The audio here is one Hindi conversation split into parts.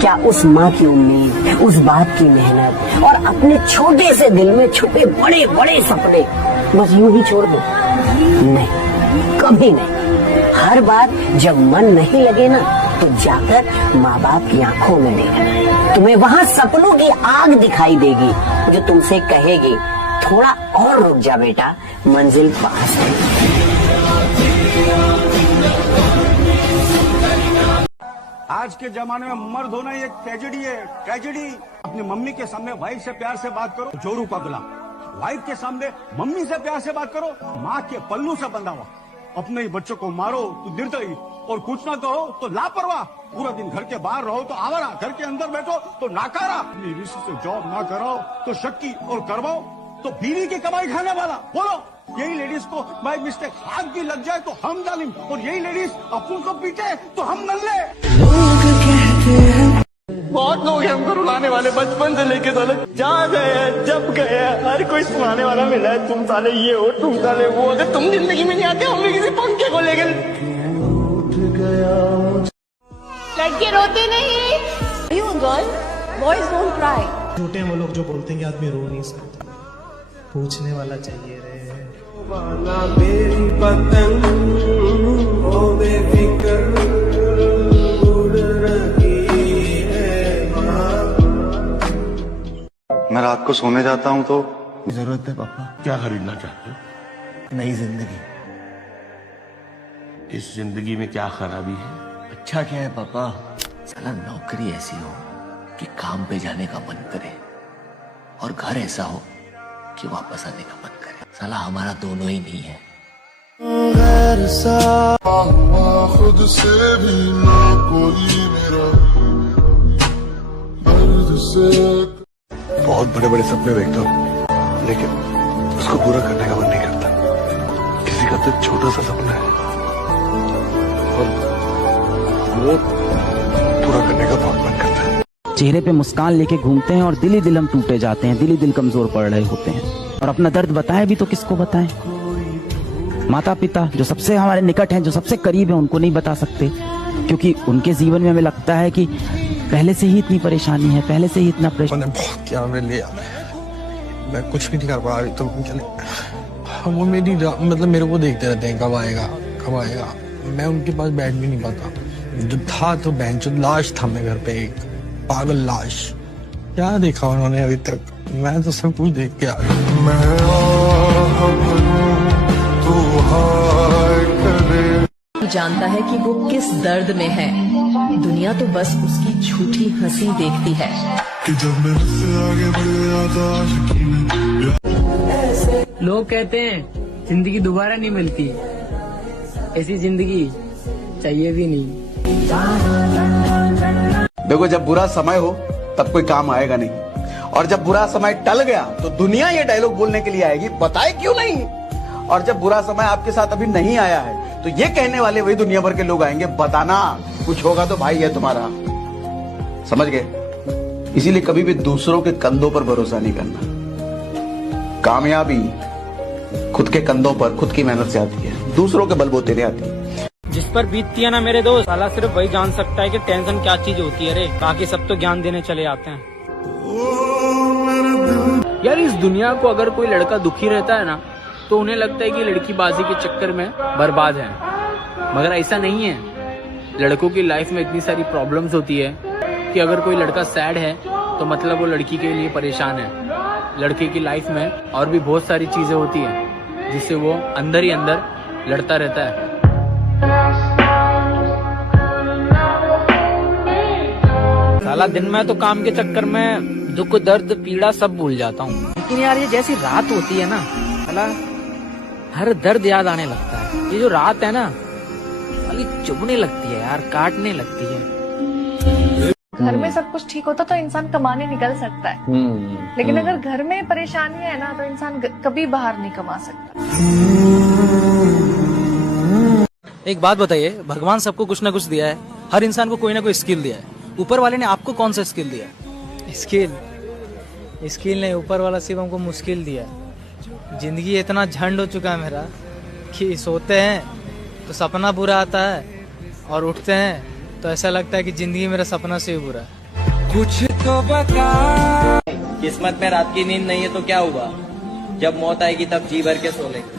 क्या उस माँ की उम्मीद, उस बाप की मेहनत और अपने छोटे से दिल में छुपे बड़े बड़े सपने बस यूं ही छोड़ दो? नहीं, कभी नहीं। हर बार जब मन नहीं लगे ना, तो जाकर माँ बाप की आंखों में देखना। तुम्हें वहाँ सपनों की आग दिखाई देगी जो तुमसे कहेगी, थोड़ा और रुक जा बेटा, मंजिल पास है। आज के जमाने में मर्द होना एक ट्रेजेडी है, ट्रेजेडी। अपनी मम्मी के सामने वाइफ से प्यार से बात करो, जोरू पगला। वाइफ के सामने मम्मी से प्यार से बात करो, माँ के पल्लू से बंधा हुआ। अपने ही बच्चों को मारो तो निर्दयी, और कुछ ना कहो तो लापरवाह। पूरा दिन घर के बाहर रहो तो आवारा, घर के अंदर बैठो तो नाकारा। अपनी रिश्ते से जॉब ना कराओ तो शक्की, और करवाओ तो बीवी की कमाई खाने वाला। बोलो, यही लेडीज को बाय मिस्टेक हाथ भी लग जाए तो हम जालिम, और यही लेडीज अपन को पीटे तो हम नल्ले। बहुत लोग हैं हमको रुलाने वाले, बचपन से लेके साले जहाँ गए जब गए, हर कोई सुनाने वाला मिला है। तुम साले ये हो, तुम साले वो। अगर तुम जिंदगी में नहीं आते, हम भी किसी पंखे को लेकर। लड़के रोते नहीं। You girl, boys don't cry. छोटे हैं वो लोग जो बोलते हैं कि आदमी रो नहीं सकता, पूछने वाला चाहिए रे। मेरी पतंग ओ बेफिक्र उड़ रही है। मैं रात को सोने जाता हूँ तो जरूरत है पापा। क्या खरीदना चाहते हो? नई जिंदगी। इस जिंदगी में क्या खराबी है? अच्छा क्या है पापा, साला नौकरी ऐसी हो कि काम पे जाने का मन करे, और घर ऐसा हो कि वापस आने का मन करे। साला हमारा दोनों ही नहीं है। खुद से भी ना कोई मेरा दर्द से। बहुत बड़े बड़े सपने देखता हूँ, लेकिन उसको पूरा करने का मन नहीं करता। किसी का तो छोटा सा सपना है और वो पूरा करने का बहुत मन करता है। चेहरे पे मुस्कान लेके घूमते हैं और दिल ही दिल हम टूटे जाते हैं, दिल ही दिल कमजोर पड़ रहे होते हैं। और अपना दर्द बताए भी तो किसको बताएं? माता पिता जो सबसे हमारे निकट हैं, जो सबसे करीब हैं, उनको नहीं बता सकते, क्योंकि उनके जीवन में हमें लगता है कि पहले से ही इतनी परेशानी है, पहले से ही इतना प्रेशर। मैंने बहुत किया मेरे लिए, मैं कुछ भी नहीं कर पा रही। तो चले वो मेरी मतलब मेरे को देखते रहते हैं, कब आएगा कब आएगा। मैं उनके पास बैठ भी नहीं पाता। जो था तो बहनचोद लाश था मेरे घर पे, एक पागल लाश। क्या देखा उन्होंने अभी तक? मैं तो सब कुछ देख के आ जानता है कि वो किस दर्द में है, दुनिया तो बस उसकी झूठी हंसी देखती है। लोग कहते हैं जिंदगी दोबारा नहीं मिलती, ऐसी जिंदगी चाहिए भी नहीं। देखो, जब बुरा समय हो तब कोई काम आएगा नहीं, और जब बुरा समय टल गया तो दुनिया ये डायलॉग बोलने के लिए आएगी, बताए क्यों नहीं। और जब बुरा समय आपके साथ अभी नहीं आया है तो ये कहने वाले वही दुनिया भर के लोग आएंगे, बताना कुछ होगा तो भाई है तुम्हारा। समझ गए? इसीलिए कभी भी दूसरों के कंधों पर भरोसा नहीं करना। कामयाबी खुद के कंधों पर, खुद की मेहनत से आती है, दूसरों के बलबूते नहीं आती। जिस पर बीतती है ना मेरे दोस्त, साला सिर्फ वही जान सकता है कि टेंशन क्या चीज होती है रे, बाकी सब तो ज्ञान देने चले आते हैं। यार, इस दुनिया को अगर कोई लड़का दुखी रहता है ना, तो उन्हें लगता है कि लड़कीबाजी के चक्कर में बर्बाद है, मगर ऐसा नहीं है। लड़कों की लाइफ में इतनी सारी प्रॉब्लम्स होती है कि अगर कोई लड़का सैड है तो मतलब वो लड़की के लिए परेशान है। लड़के की लाइफ में और भी बहुत सारी चीजें होती है जिससे वो अंदर ही अंदर लड़ता रहता है। साला दिन में तो काम के चक्कर में दुख दर्द पीड़ा सब भूल जाता हूँ, लेकिन यार ये जैसी रात होती है ना, साला हर दर्द याद आने लगता है। ये जो रात है ना, साली चुभने लगती है यार, काटने लगती है। घर में सब कुछ ठीक होता तो इंसान कमाने निकल सकता है, लेकिन अगर घर में परेशानी है ना, तो इंसान कभी बाहर नहीं कमा सकता। एक बात बताइए, भगवान सबको कुछ ना कुछ दिया है, हर इंसान को कोई ना कोई स्किल दिया है। ऊपर वाले ने आपको कौन सा स्किल दिया है? स्किल नहीं, ऊपर वाला सिर्फ हमको मुश्किल दिया। जिंदगी इतना झंड हो चुका है मेरा कि सोते हैं तो सपना बुरा आता है, और उठते हैं तो ऐसा लगता है कि जिंदगी मेरा सपना से भी बुरा है। कुछ तो बता। किस्मत में रात की नींद नहीं है तो क्या हुआ, जब मौत आएगी तब जी भर के सो लेंगे।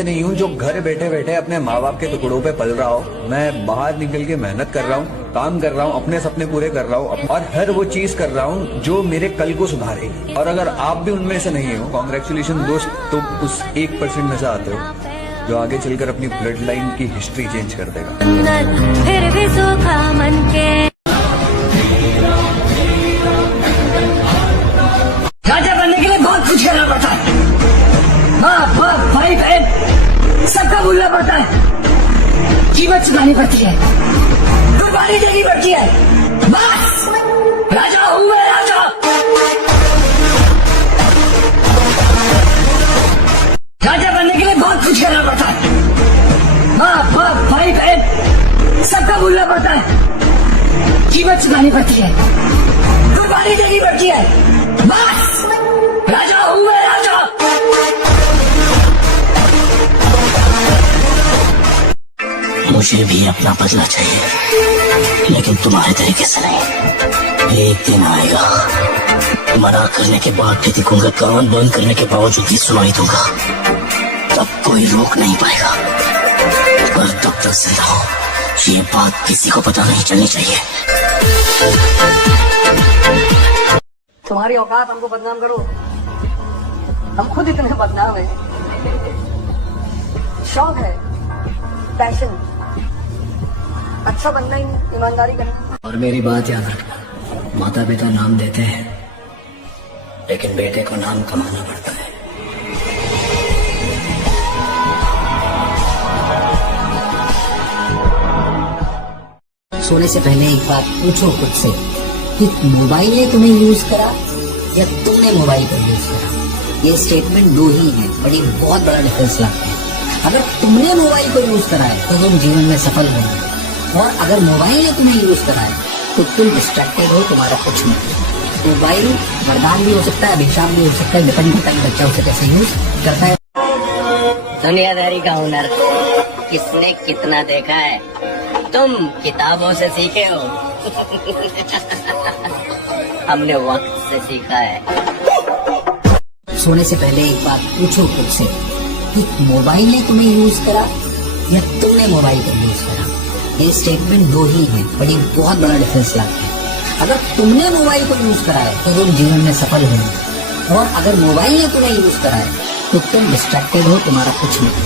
नहीं हूँ जो घर बैठे बैठे अपने माँ बाप के टुकड़ों पे पल रहा हो। मैं बाहर निकल के मेहनत कर रहा हूँ, काम कर रहा हूँ, अपने सपने पूरे कर रहा हूँ और हर वो चीज कर रहा हूँ जो मेरे कल को सुधारेगी। और अगर आप भी उनमें से नहीं हो, कॉन्ग्रेचुलेशन दोस्त, तुम उस 1% में से आते हो जो आगे चलकर अपनी ब्लड लाइन की हिस्ट्री चेंज कर देगा। फिर भी सूखा मन के राजा बनने के लिए बहुत कुछ करना पड़ता है। बाप बाप भाई बहन सबका भूलना पड़ता है, कीमत चुकानी पड़ती है, कुर्बानी देनी पड़ती है। बस राजा हूँ मैं, राजा। राजा बनने के लिए बहुत कुछ करना पड़ता है। बाप बाप भाई बहन सबका भूलना पड़ता है, कीमत चुकानी पड़ती है, कुर्बानी देनी पड़ती है। बस राजा हूँ मैं, राजा। मुझे भी अपना बदला चाहिए, लेकिन तुम्हारे तरीके से नहीं। एक दिन आएगा मना करने के बाद भी दिखूंगा, कान बंद करने के बावजूद भी सुनाई दूंगा, तब कोई रोक नहीं पाएगा। और तब तक जिंदा हो, ये बात किसी को पता नहीं चलनी चाहिए। तुम्हारी औकात हमको बदनाम करो, हम खुद इतने बदनाम हैं। शौक है, पैशन, अच्छा बनना, ईमानदारी करना। और मेरी बात याद रखना, माता पिता नाम देते हैं लेकिन बेटे को नाम कमाना पड़ता है। सोने से पहले एक बात पूछो खुद से कि मोबाइल ने तुम्हें यूज करा या तुमने मोबाइल को यूज करा। ये स्टेटमेंट दो ही है, बड़ी बहुत बड़ा डिफरेंस लगता है। अगर तुमने मोबाइल को यूज करा है तो तुम जीवन में सफल होगे, और अगर मोबाइल ने तुम्हें यूज करा है तो तुम डिस्ट्रैक्टेड हो, तुम्हारा कुछ नहीं। मोबाइल वरदान भी हो सकता है, अभिशाप भी हो सकता है, डिपेंड करता है बच्चा उसे कैसे यूज करता है। दुनियादारी का हुनर किसने कितना देखा है, तुम किताबों से सीखे हो, हमने वक्त से सीखा है। सोने से पहले एक बात पूछो खुद से कि मोबाइल ने तुम्हें यूज करा या तुमने मोबाइल को यूज करा। ये स्टेटमेंट दो ही है, बड़ी बहुत बड़ा डिफरेंस लगता है। अगर तुमने मोबाइल को यूज करा है तो तुम जीवन में सफल होंगे, और अगर मोबाइल ने तुम्हें यूज करा है तो तुम डिस्ट्रैक्टेड हो, तुम्हारा कुछ नहीं।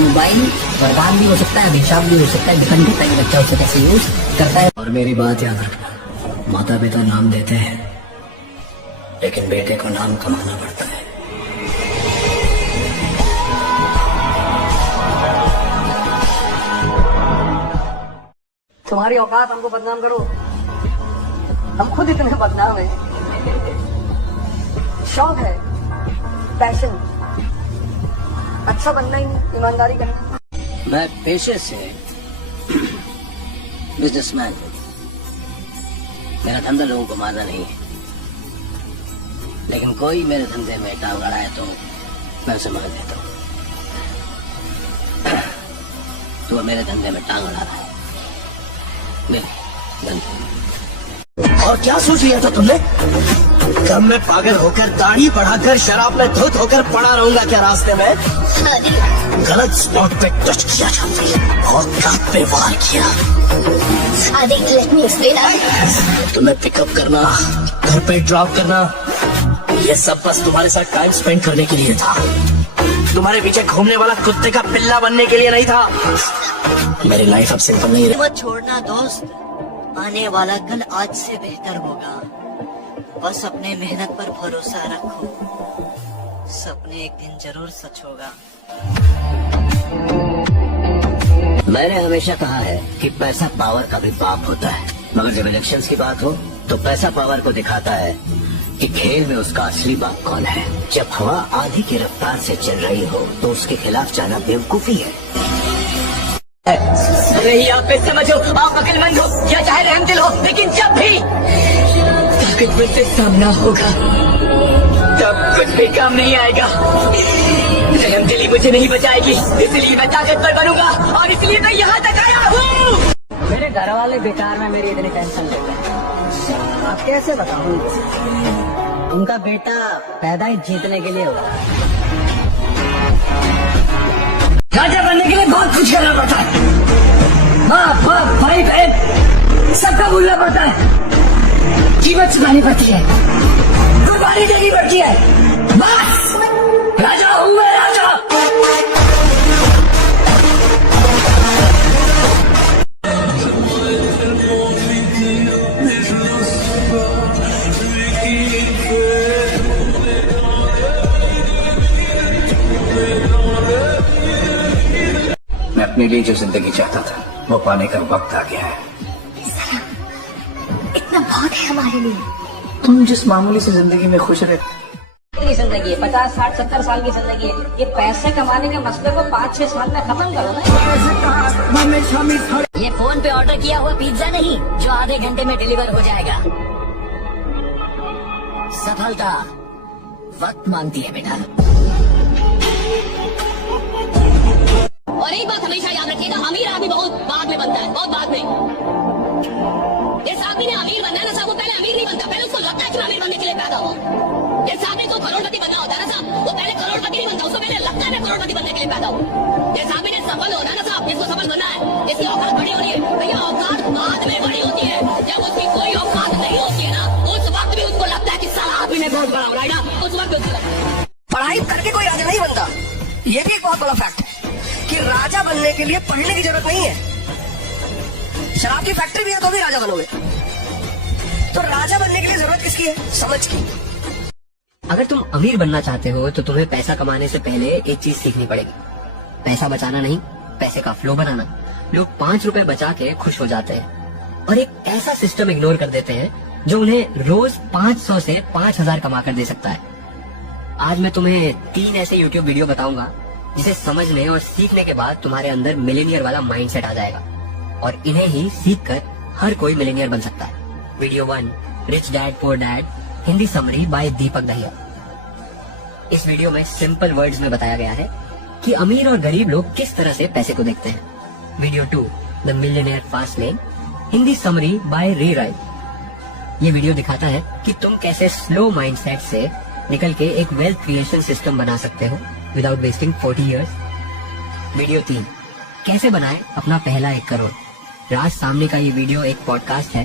मोबाइल वरदान भी हो सकता है, अभिशाप भी हो सकता है, डिपेंड करता है बच्चा उसे कैसे यूज करता है। और मेरी बात याद रखना, माता पिता नाम देते हैं लेकिन बेटे को नाम कमाना पड़ता है। तुम्हारी औकात हमको बदनाम करो, हम खुद इतने बदनाम हैं। शौक है, पैशन, अच्छा बनना, ईमानदारी करना। मैं पेशे से बिजनेसमैन हूँ, मेरा धंधा लोगों को मारना नहीं है, लेकिन कोई मेरे धंधे में टांग अड़ाए तो मैं उसे मार देता हूँ। तो मेरे धंधे में टांग अड़ा रहा है, और क्या सोच लिया था तुमने? कब मैं पागल होकर दाढ़ी बढ़ाकर शराब में धुत होकर पड़ा रहूंगा क्या रास्ते में? गलत स्पॉट पे टच किया जाता और काट पे वार किया। तुम्हें पिकअप करना, घर पे ड्रॉप करना, ये सब बस तुम्हारे साथ टाइम स्पेंड करने के लिए था। तुम्हारे पीछे घूमने वाला कुत्ते का पिल्ला बनने के लिए नहीं था। मेरी लाइफ अब सिंपल नहीं रही। मत छोड़ना दोस्त, आने वाला कल आज से बेहतर होगा। बस अपने मेहनत पर भरोसा रखो, सपने एक दिन जरूर सच होगा। मैंने हमेशा कहा है कि पैसा पावर का भी बाप होता है, मगर जब इलेक्शंस की बात हो तो पैसा पावर को दिखाता है कि खेल में उसका असली बाप कौन है। जब हवा आधी की रफ्तार से चल रही हो तो उसके खिलाफ जाना बेवकूफी है। नहीं, आप समझो, आप अक्लमंद हो या चाहे रहमदिल हो, लेकिन जब भी ताकतवर से सामना होगा तब कुछ भी काम नहीं आएगा। रहमदिली मुझे नहीं बचाएगी, इसलिए मैं ताकतवर बनूंगा और इसलिए मैं यहाँ तक आया हूँ। मेरे घर वाले बेकार में मेरी इतनी टेंशन लेते हैं। आप कैसे बताऊं इनको? उनका बेटा पैदा ही जीतने के लिए हुआ। राजा बनने के लिए बहुत कुछ करना पड़ता है। माँ बाप भाई बहन सबका भूलना पड़ता है, कीमत चुकानी पड़ती है, कुर्बानी देनी पड़ती है। बस राजा हूँ मैं, राजा। मैं अपने लिए जो जिंदगी चाहता था वो पाने का वक्त आ गया है। इतना बहुत है हमारे लिए। तुम जिस मामूली से जिंदगी में खुश रहते, जिंदगी है 50, 60, 70 साल की जिंदगी है। ये पैसे कमाने के मसले को 5-6 साल में खत्म करो ना। ये फोन पे ऑर्डर किया हुआ पिज्जा नहीं जो आधे घंटे में डिलीवर हो जाएगा। सफलता वक्त मांगती है बेटा। और एक बात हमेशा याद रखिएगा, अमीर आदमी बहुत बाद में बनता है, बहुत बाद में। जिस आदमी ने अमीर बनना है ना साहब, वो पहले अमीर नहीं बनता, पहले उसको लगता है कि अमीर बनने के लिए पैदा हो। जिस आदमी को करोड़पति बनना होता है ना साहब, वो पहले करोड़पति नहीं बनता, उसको पहले लगता है मैं करोड़पति बनने के लिए पैदा हूँ। जिस आदमी ने सफल होना है ना साहब, जिसको सफल बनना है, जिसकी औकात बड़ी होनी है, भैया औकात बाद में बड़ी होती है। जब उसकी कोई औकात नहीं होती है ना, उस वक्त भी उसको लगता है कि साला आदमी ने बहुत बड़ा हो रहा है ना, उस वक्त उसको लगता है। पढ़ाई करके कोई राजा नहीं बनता, ये भी एक बहुत बड़ा फैक्ट है कि राजा बनने के लिए पढ़ने की जरूरत नहीं है। शराब की फैक्ट्री भी है तो भी राजा बनोगे। तो राजा बनने के लिए जरूरत किसकी है? समझ की। अगर तुम अमीर बनना चाहते हो तो तुम्हें पैसा कमाने से पहले एक चीज सीखनी पड़ेगी, पैसा बचाना नहीं, पैसे का फ्लो बनाना। लोग 5 रुपए बचा के खुश हो जाते हैं और एक ऐसा सिस्टम इग्नोर कर देते हैं जो उन्हें रोज 500 से 5000 कमा कर दे सकता है। आज मैं तुम्हें 3 ऐसे यूट्यूब वीडियो बताऊंगा जिसे समझने और सीखने के बाद तुम्हारे अंदर मिलेनियर वाला माइंडसेट आ जाएगा और इन्हें ही सीख कर हर कोई मिलेनियर बन सकता है। Video 1, rich dad poor dad, Hindi summary by Deepak Dahiya. इस वीडियो में सिंपल वर्ड्स में बताया गया है कि अमीर और गरीब लोग किस तरह से पैसे को देखते हैं। Video 2, the millionaire fast lane, Hindi summary by Ray Wright. ये वीडियो दिखाता है कि तुम कैसे स्लो माइंडसेट से निकल के एक वेल्थ क्रिएशन सिस्टम बना सकते हो विदाउट वेस्टिंग 40 years। वीडियो 3, कैसे बनाएं अपना पहला 1 करोड़। राज सामने का ये वीडियो एक पॉडकास्ट है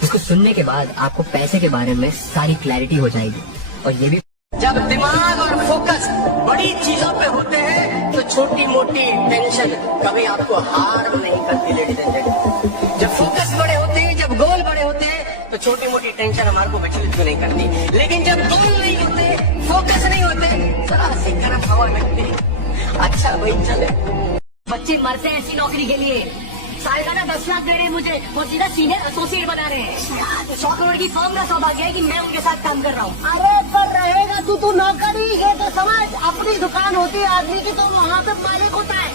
जिसको सुनने के बाद आपको पैसे के बारे में सारी क्लैरिटी हो जाएगी। और ये भी जब दिमाग और फोकस बड़ी चीजों पे होते हैं तो छोटी मोटी टेंशन कभी आपको हार्म नहीं करती लेडीज एंड जेंटलमैन। जब फोकस बड़े होते हैं, जब गोल बड़े होते हैं तो छोटी मोटी टेंशन हमारे को विचलित नहीं करती। लेकिन जब गोल नहीं होते, फोकस नहीं होते, जरा सी गर्म हवा लगती। अच्छा भाई चले, बच्चे मरते हैं ऐसी नौकरी के लिए, सालाना 10 लाख दे रहे हैं मुझे, वो सीधा सीनियर एसोसिएट बना रहे हैं। 100 करोड़ की फर्म का सौभाग्य है कि मैं उनके साथ काम कर रहा हूँ। अरे पर रहेगा तू नौकरी, ये तो समझ, अपनी दुकान होती है आदमी की तो वहाँ पे मालिक होता है।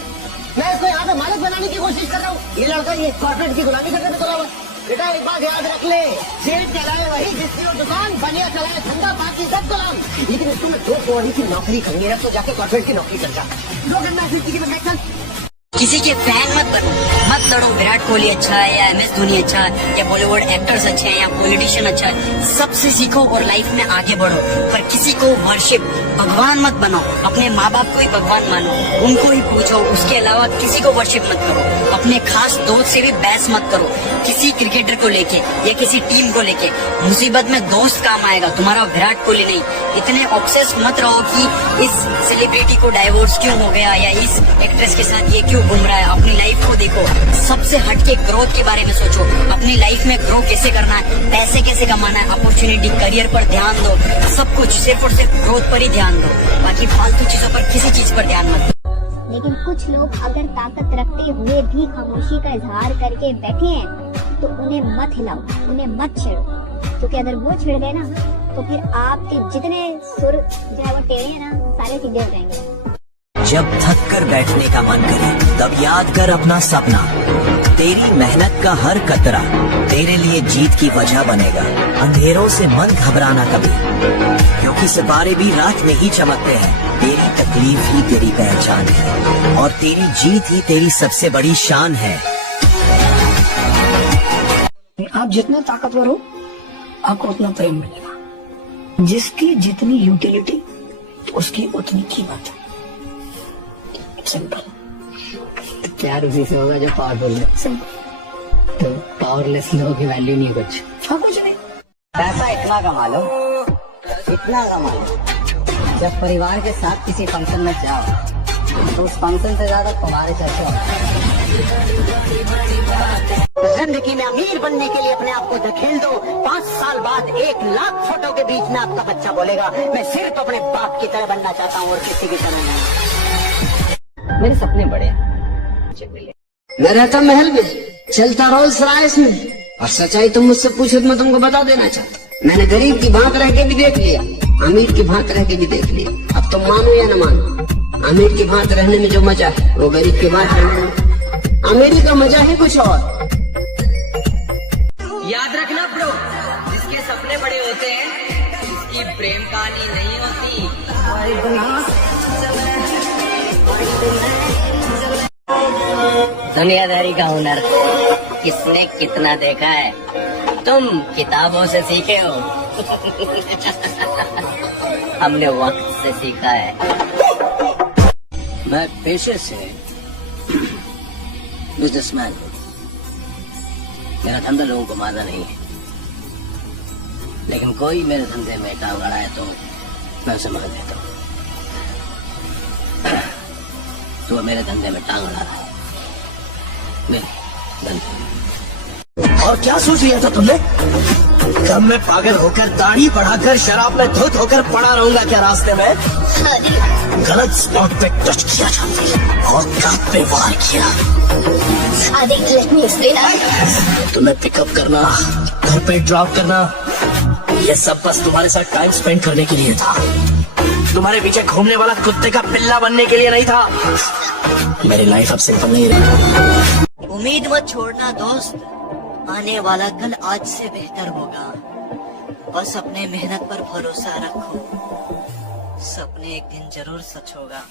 मैं इसको यहाँ पे मालिक बनाने की कोशिश कर रहा हूँ। ये लड़का ये कॉर्पोरेट की गुलामी करने में चला हुआ। बेटा एक बात याद रख ले, सेठ चलाए वही जिसकी वो दुकान, बनिया चलाए धंधा, बाकी सब गुलाम। लेकिन उसको मैं 2 करोड़ की नौकरी करूंगी, तो जाके कॉर्पोरेट की नौकरी कर जा। 2 घंटा 50 की मैं चल। किसी के फैन मत बनो, मत लड़ो विराट कोहली अच्छा है या MS धोनी अच्छा है या बॉलीवुड एक्टर्स अच्छे हैं या पॉलिटिशियन अच्छा है। सबसे सीखो और लाइफ में आगे बढ़ो, पर किसी को वर्शिप भगवान मत बनो। अपने माँ बाप को ही भगवान मानो, उनको ही पूछो, उसके अलावा किसी को वर्शिप मत करो। अपने खास दोस्त से भी बहस मत करो, किसी क्रिकेटर को लेके या किसी टीम को लेके। मुसीबत में दोस्त काम आएगा, तुम्हारा विराट कोहली नहीं। इतने ऑब्सेस मत रहो कि इस सेलिब्रिटी को डाइवोर्स क्यों हो गया या इस एक्ट्रेस के साथ ये क्यों घूम रहा है। अपनी लाइफ को देखो, सबसे हटके ग्रोथ के बारे में सोचो। अपनी लाइफ में ग्रो कैसे करना है, पैसे कैसे कमाना है, अपॉर्चुनिटी, करियर पर ध्यान दो। सब कुछ सिर्फ और सिर्फ ग्रोथ पर ही ध्यान दो, बाकी फालतू चीजों पर किसी चीज पर ध्यान मत दो। लेकिन कुछ लोग अगर ताकत रखते हुए भी खामोशी का इजहार करके बैठे हैं तो उन्हें मत हिलाओ, उन्हें मत छेड़ो, क्योंकि अगर वो छिड़ गए ना तो फिर आपके जितने सुर जो है वो टेढ़े हैं ना, सारे सीधे हो जाएंगे। जब थक कर बैठने का मन करे तब याद कर अपना सपना। तेरी मेहनत का हर कतरा तेरे लिए जीत की वजह बनेगा। अंधेरों से मत घबराना कभी, क्योंकि सितारे भी रात में ही चमकते हैं। तेरी तकलीफ ही तेरी पहचान है और तेरी जीत ही तेरी सबसे बड़ी शान है। आप जितने ताकतवर हो आपको उतना प्रेम मिलेगा। जिसकी जितनी यूटिलिटी तो उसकी उतनी कीमत है। सिंपल। प्यार उसी से होगा जो पावरफुल है। सिंपल। तो पावरलेस लोगों की वैल्यू नहीं कुछ। हाँ कुछ नहीं। पैसा इतना कमा लो, इतना कमा लो, जब परिवार के साथ किसी फंक्शन में जाओ तो उस फंक्शन से ज्यादा तुम्हारे चर्चे होंगे। जिंदगी में अमीर बनने के लिए अपने आप को धकेल दो। 5 साल बाद 1 लाख फोटो के बीच में आपका बच्चा बोलेगा मैं सिर्फ अपने बाप की तरह बनना चाहता हूँ और किसी की तरह नहीं। मेरे सपने बड़े हैं। मैं रहता महल में, चलता रोल्स रॉयस में, और सच्चाई तुम मुझसे पूछो तो मैं तुमको बता देना चाहता। मैंने गरीब की भांत रह के भी देख लिया, अमीर की भांत रह के भी देख लिया। अब तुम मानो या न मानो, अमीर की भांत रहने में जो मजा है वो गरीब की भांत रहने में, अमीरी का मजा है कुछ और। याद रखना ब्रो, जिसके सपने बड़े होते हैं उसकी प्रेम कहानी नहीं होती। दुनियादारी का हुनर किसने कितना देखा है, तुम किताबों से सीखे हो। हमने वक्त से सीखा है। मैं पेशे से बिजनेसमैन हूँ। मेरा धंधा लोगों को मारना नहीं है, लेकिन कोई मेरे धंधे में टांग अड़ाए तो मैं उसे मार देता हूँ। तो मेरे धंधे में टांग अड़ा रहा है, मेरे धंधे। और क्या सोच लिया था तुमने? कब मैं पागल होकर दाढ़ी बढ़ाकर शराब में धुत होकर पड़ा रहूंगा क्या रास्ते में? गलत स्पॉट पे टच किया था और काट पे वार किया। तुम्हें पिकअप करना, घर पे ड्रॉप करना, ये सब बस तुम्हारे साथ टाइम स्पेंड करने के लिए था। तुम्हारे पीछे घूमने वाला कुत्ते का पिल्ला बनने के लिए नहीं था। मेरी लाइफ अब सिंपल नहीं रही। उम्मीद मत छोड़ना दोस्त, आने वाला कल आज से बेहतर होगा। बस अपने मेहनत पर भरोसा रखो, सपने एक दिन जरूर सच होगा।